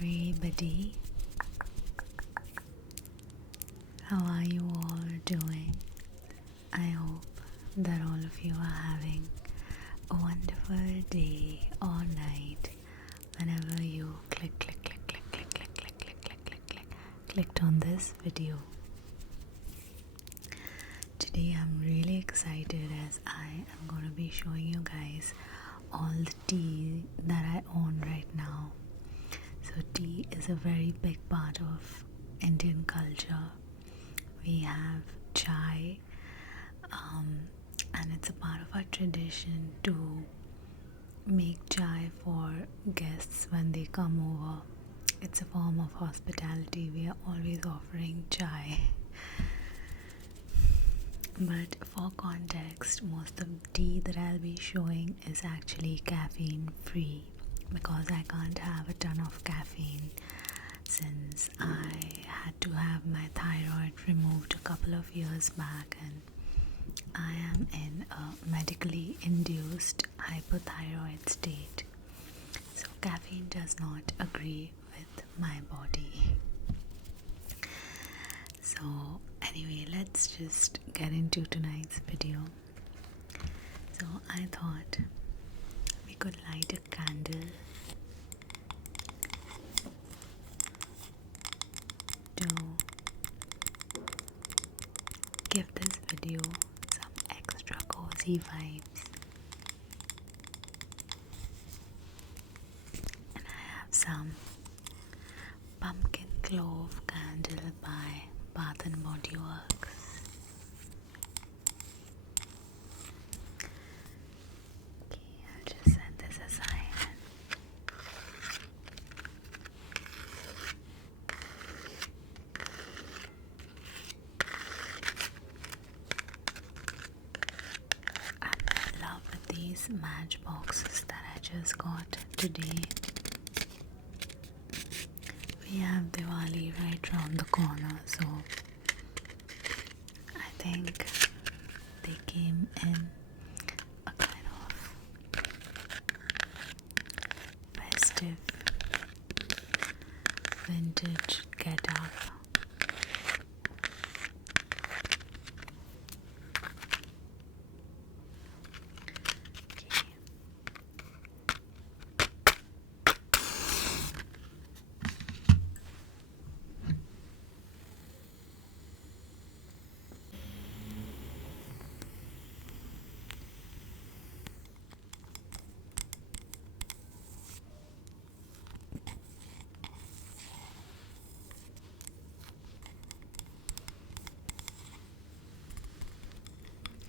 everybody. How are you all doing? I hope that all of you are having a wonderful day or night whenever you clicked on this video. Today I'm really excited as I am going to be showing you guys all the tea that I own right now. So tea is a very big part of Indian culture. We have chai, and it's a part of our tradition to make chai for guests when they come over. It's a form of hospitality. We are always offering chai. But for context, most of the tea that I'll be showing is actually caffeine free because I can't have a ton of caffeine since I had to have my thyroid removed a couple of years back, and I am in a medically induced hypothyroid state. So caffeine does not agree with my body. So anyway, let's just get into tonight's video. So I thought we could light a candle to give this video some extra cozy vibes. And I have some pumpkin clove candle by Bath and Body Works. Okay, I'll just set this aside. I'm in love with these matchboxes that I just got today. We have Diwali right round the corner, so I think they came in a kind of festive vintage get-up.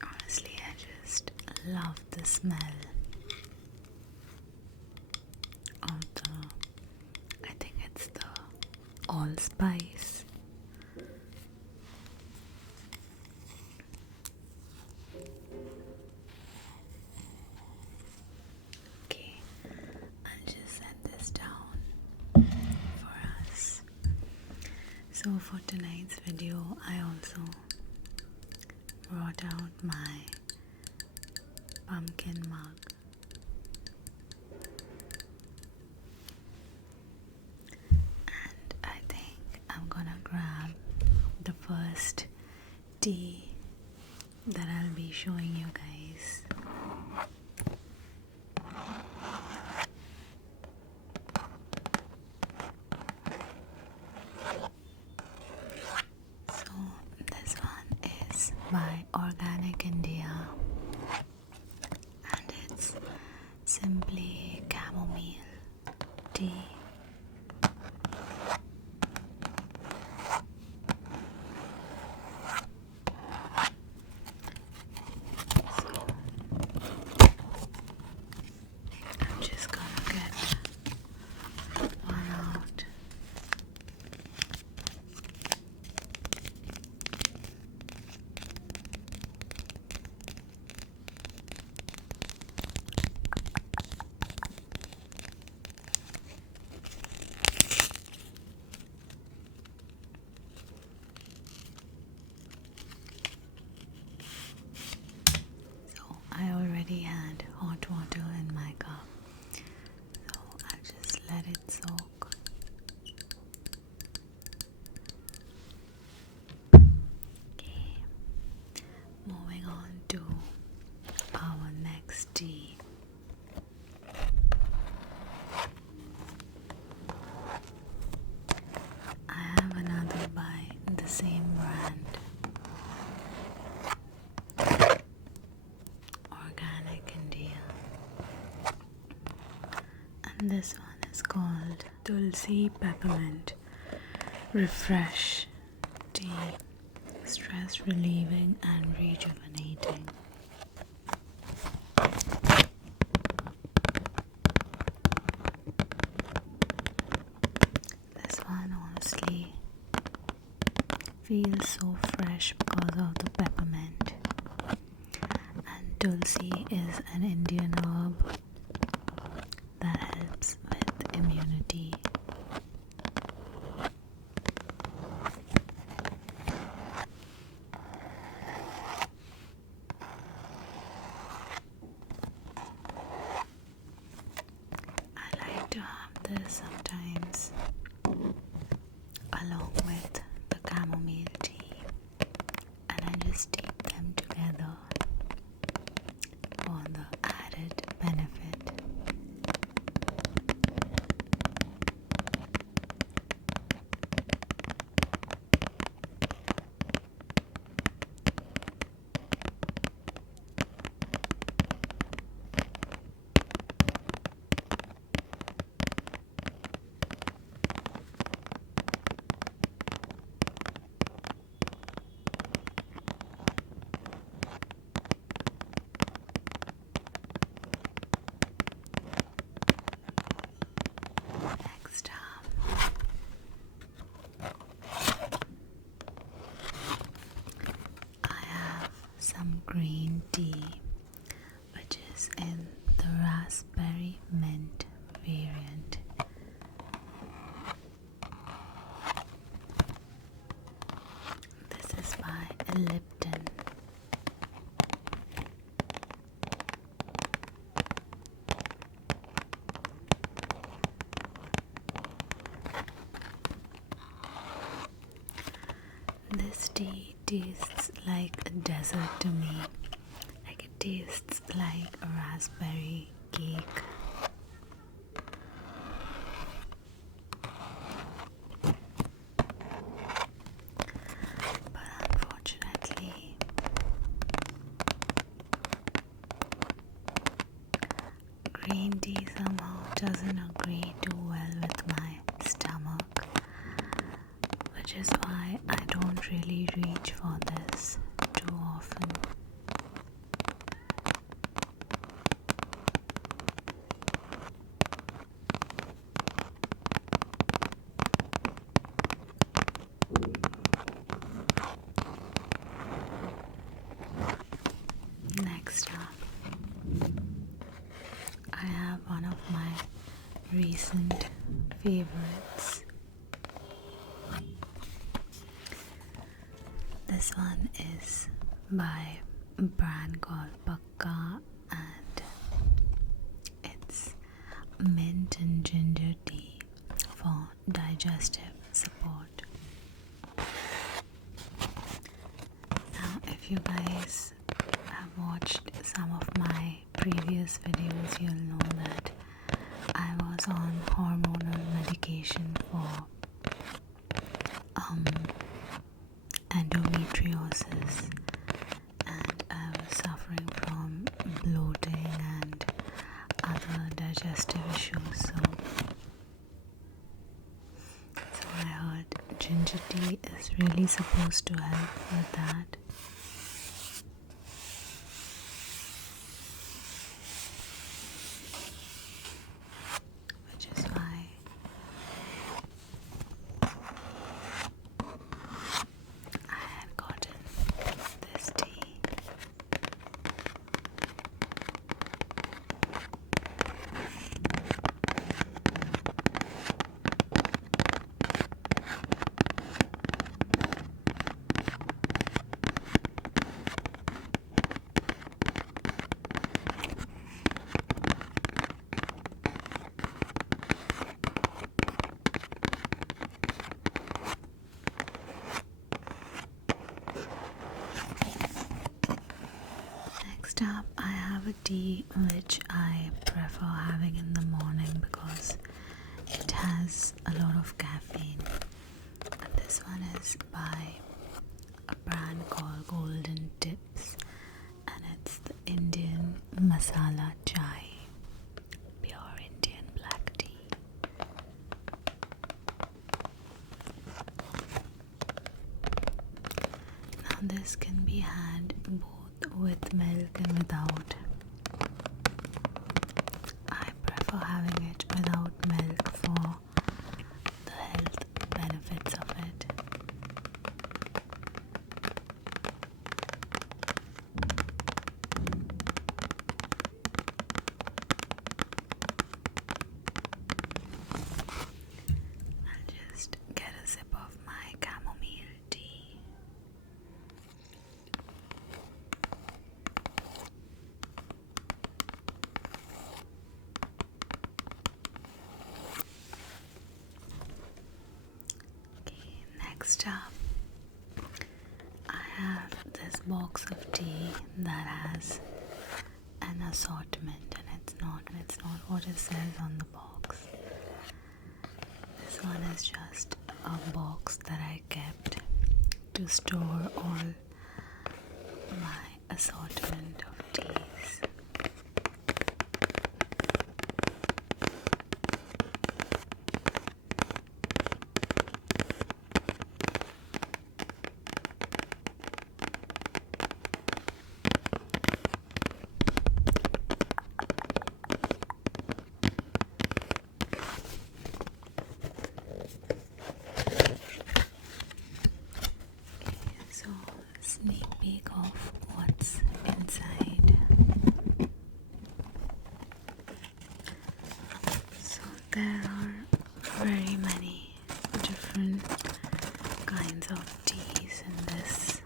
Honestly, I just love the smell of I think it's the allspice. Okay, I'll just set this down for us. So for tonight's video, I also brought out my pumpkin mug. And I think I'm gonna grab the first tea that I'll be showing you guys. So this one is by Organic India, and it's simply chamomile tea. I'm just gonna get one out. I already had hot water in my cup, so I'll just let it soak on to our next tea. I have another by the same brand, Organic India, and this one is called Tulsi Peppermint Refresh Tea, stress relieving and rejuvenating. This one honestly feels so fresh because of the peppermint, and Tulsi is an Indian herb that helps with immunity. I like to have this sometimes along with the chamomile tea, and I just steep them together for the added benefit. Next up, I have some green tea, which is in the Raspberry Mint variant. This is by Lipton. This tea tastes like a dessert to me. Like it tastes like a raspberry cake. But unfortunately, green tea somehow doesn't agree too well with my stomach, which is why I don't really reach for this too often. Next up, I have one of my recent favorites. This one is by a brand called Pakka, and it's mint and ginger tea for digestive support. Now, if you guys have watched some of my previous videos, you'll know that I was on hormonal medication for endometriosis, and I was suffering from bloating and other digestive issues. So I heard ginger tea is really supposed to help with that. Which is why I had gotten this tea. Next up, I have a tea which I prefer having in the morning because it has a lot of caffeine. And this one is by a brand called Golden Tips, and it's the Indian Masala Chai, pure Indian black tea. Now this can be had both with milk and without. I prefer having it without milk for the health benefits of it. I'll just get a sip of my chamomile tea. Next up, I have this box of tea that has an assortment, and it's not what it says on the box. This one is just a box that I kept to store all my assortment of teas. So, sneak peek of what's inside. So there are very many different kinds of teas in this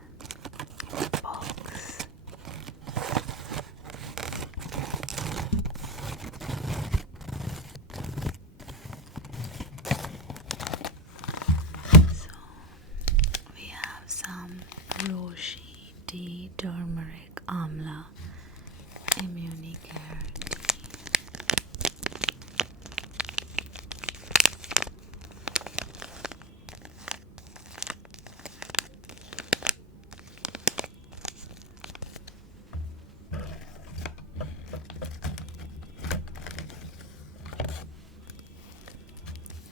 box. So we have some Roshi tea, turmeric, amla, immunicare tea.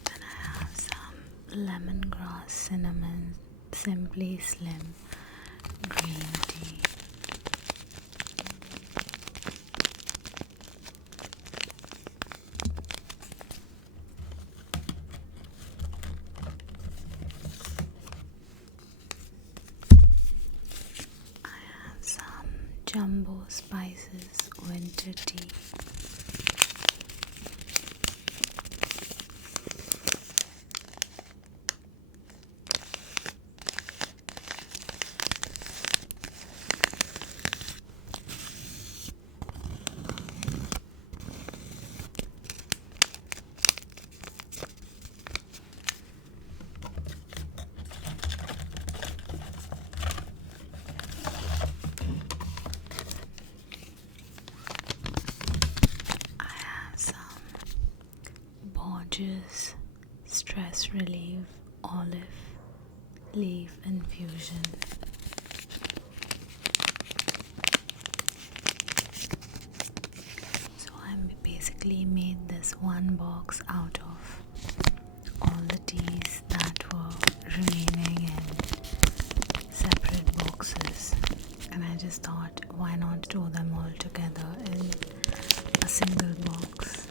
Then I have some lemongrass, cinnamon, simply slim green tea. I have some jumbo spices winter tea. Borges Stress Relief Olive Leaf Infusion. So I basically made this one box out of all the teas that were remaining in separate boxes, and I just thought, why not store them all together in a single box.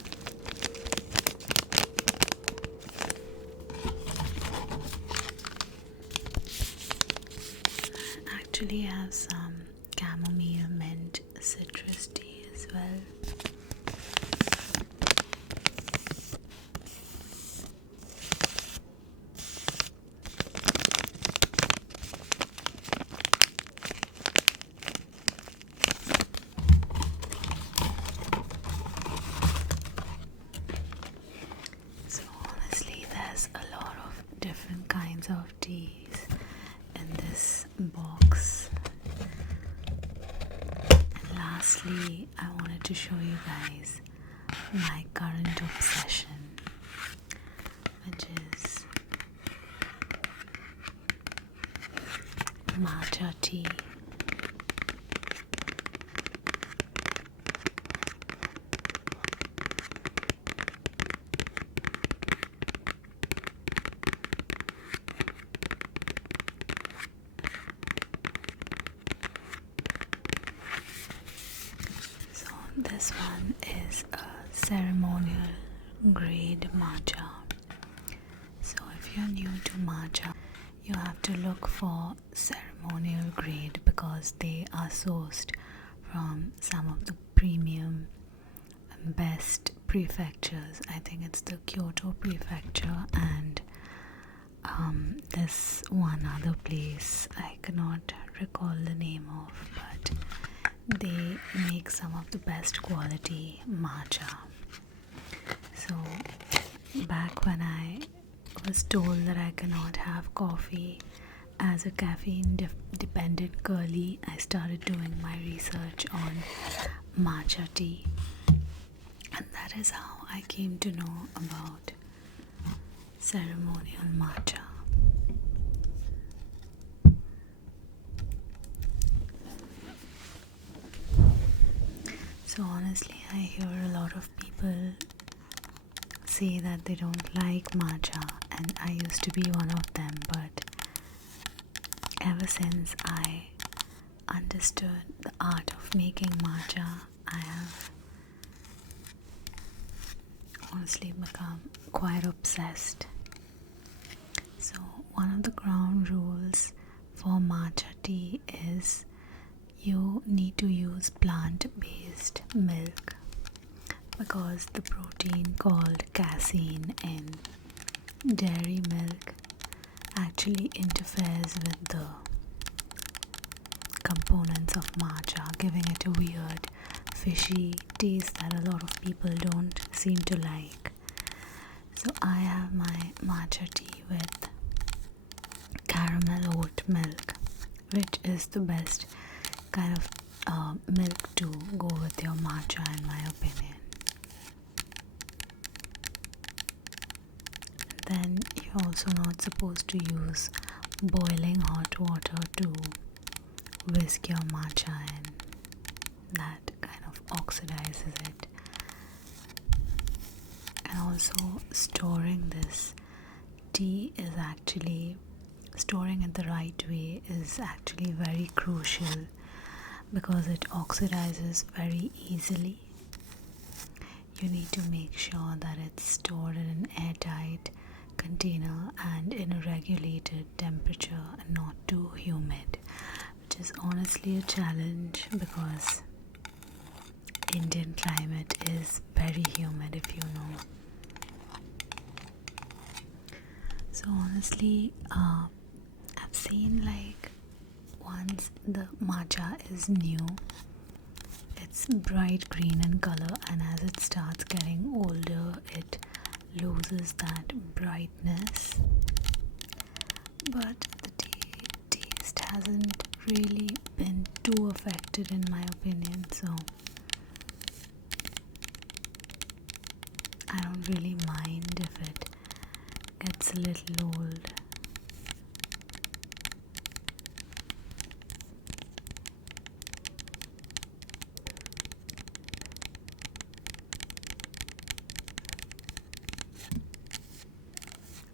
Actually have some chamomile mint citrus tea as well. So honestly, there's a lot of different kinds of teas in this box. And lastly, I wanted to show you guys my current obsession, which is matcha tea. So this one is a ceremonial grade matcha. So if you're new to matcha, you have to look for ceremonial grade because they are sourced from some of the premium and best prefectures. I think it's the Kyoto prefecture and this one other place I cannot recall the name of, but they make some of the best quality matcha. So back when I was told that I cannot have coffee as a caffeine dependent girly, I started doing my research on matcha tea, and that is how I came to know about ceremonial matcha. So honestly, I hear a lot of people say that they don't like matcha, and I used to be one of them, but ever since I understood the art of making matcha, I have honestly become quite obsessed. So one of the ground rules for matcha tea is you need to use plant-based milk because the protein called casein in dairy milk actually interferes with the components of matcha, giving it a weird fishy taste that a lot of people don't seem to like. So I have my matcha tea with caramel oat milk, which is the best kind of milk to go with your matcha in my opinion. Then you're also not supposed to use boiling hot water to whisk your matcha in. That kind of oxidizes it. And also storing this tea is actually, storing it the right way is actually very crucial because it oxidizes very easily. You need to make sure that it's stored in an airtight container and in a regulated temperature and not too humid, which is honestly a challenge because Indian climate is very humid, if you know. So honestly, I've seen like once the matcha is new, it's bright green in color, and as it starts getting older it loses that brightness, but the taste hasn't really been too affected in my opinion, so I don't really mind if it gets a little old.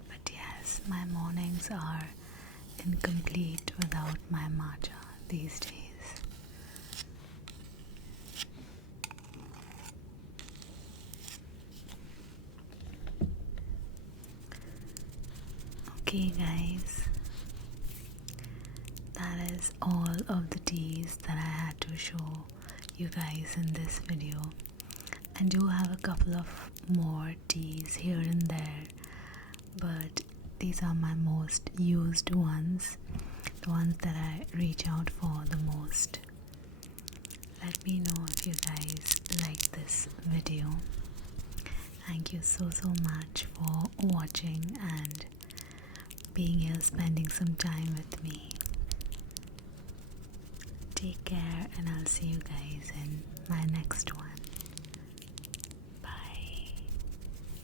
But yes, my mornings are incomplete without my matcha these days. Okay guys, that is all of the teas that I had to show you guys in this video. I do have a couple of more teas here and there, but these are my most used ones, the ones that I reach out for the most. Let me know if you guys like this video. Thank you so much for watching and being here, spending some time with me. Take care, and I'll see you guys in my next one.